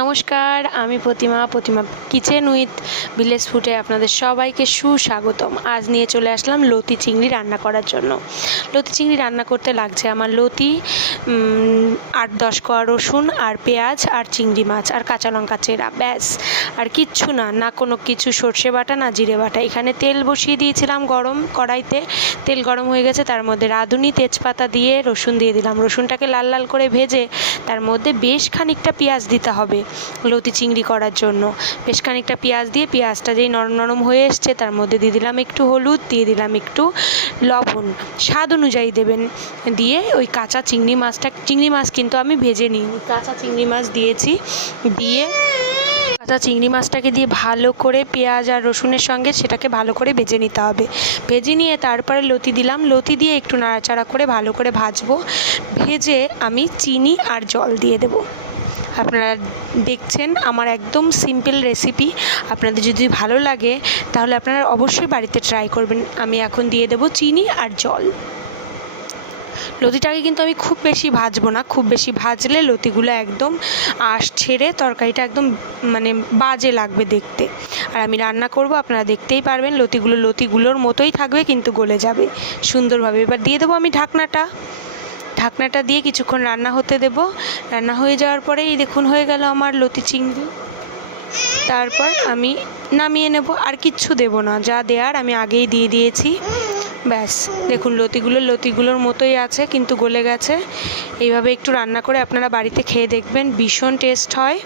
নমস্কার, আমি প্রতিমা kitchen with village ফুডে আপনাদের সবাইকে সুস্বাগতম। আজ নিয়ে চলে আসলাম লতি চিংড়ি রান্না করার জন্য। লতি চিংড়ি রান্না করতে লাগছে আমার লতি, 8-10 কোয়া রসুন আর পেঁয়াজ আর চিংড়ি মাছ আর কাঁচা লঙ্কা চেরা, ব্যাস। আর কিচ্ছু না কোনো কিছু, সর্ষে বাটা না জিরে বাটা। এখানে তেল বসিয়ে দিয়েছিলাম গরম কড়াইতে, তেল গরম হয়ে গেছে, তার মধ্যে রাঁধুনি তেজপাতা দিয়ে রসুন দিয়ে দিলাম। রসুনটাকে লাল লাল করে ভেজে তার মধ্যে বেশ খানিকটা পেঁয়াজ দিতে হবে লতি চিংড়ি করার জন্য। বেশ খানিকটা পেঁয়াজ দিয়ে, পেঁয়াজটা যেই নরম নরম হয়ে এসছে তার মধ্যে দিয়ে দিলাম একটু হলুদ, দিয়ে দিলাম একটু লবণ, স্বাদ অনুযায়ী দেবেন। দিয়ে ওই কাঁচা চিংড়ি মাছ কিন্তু আমি ভেজে নিই, কাঁচা চিংড়ি মাছ দিয়েছি। দিয়ে কাঁচা চিংড়ি মাছটাকে দিয়ে ভালো করে পেঁয়াজ আর রসুনের সঙ্গে সেটাকে ভালো করে ভেজে নিতে হবে। ভেজে নিয়ে তারপরে লতি দিলাম, লতি দিয়ে একটু নাড়াচাড়া করে ভালো করে ভাজবো। ভেজে আমি চিনি আর জল দিয়ে দেবো। আপনারা দেখছেন আমার একদম সিম্পল রেসিপি। আপনাদের যদি ভালো লাগে তাহলে আপনারা অবশ্যই বাড়িতে ট্রাই করবেন। আমি এখন দিয়ে দেবো চিনি আর জল। লতিটাকে কিন্তু আমি খুব বেশি ভাজবো না, খুব বেশি ভাজলে লতিগুলো একদম আঁশ ছেড়ে তরকারিটা একদম বাজে লাগবে দেখতে। আর আমি রান্না করব, আপনারা দেখতেই পারবেন লতিগুলোর মতোই থাকবে কিন্তু গলে যাবে সুন্দরভাবে। এবার দিয়ে দেবো আমি ঢাকনাটা দিয়ে কিছুক্ষণ রান্না হতে দেব। রান্না হয়ে যাওয়ার পরে এই দেখুন হয়ে গেল আমার লতি চিংড়ি। তারপর আমি নামিয়ে নেব, আর কিচ্ছু দেব না, যা দেওয়ার আমি আগেই দিয়ে দিয়েছি। ব্যাস দেখুন লতিগুলোর মতোই আছে কিন্তু গলে গেছে। এইভাবে একটু রান্না করে আপনারা বাড়িতে খেয়ে দেখবেন, ভীষণ টেস্ট হয়।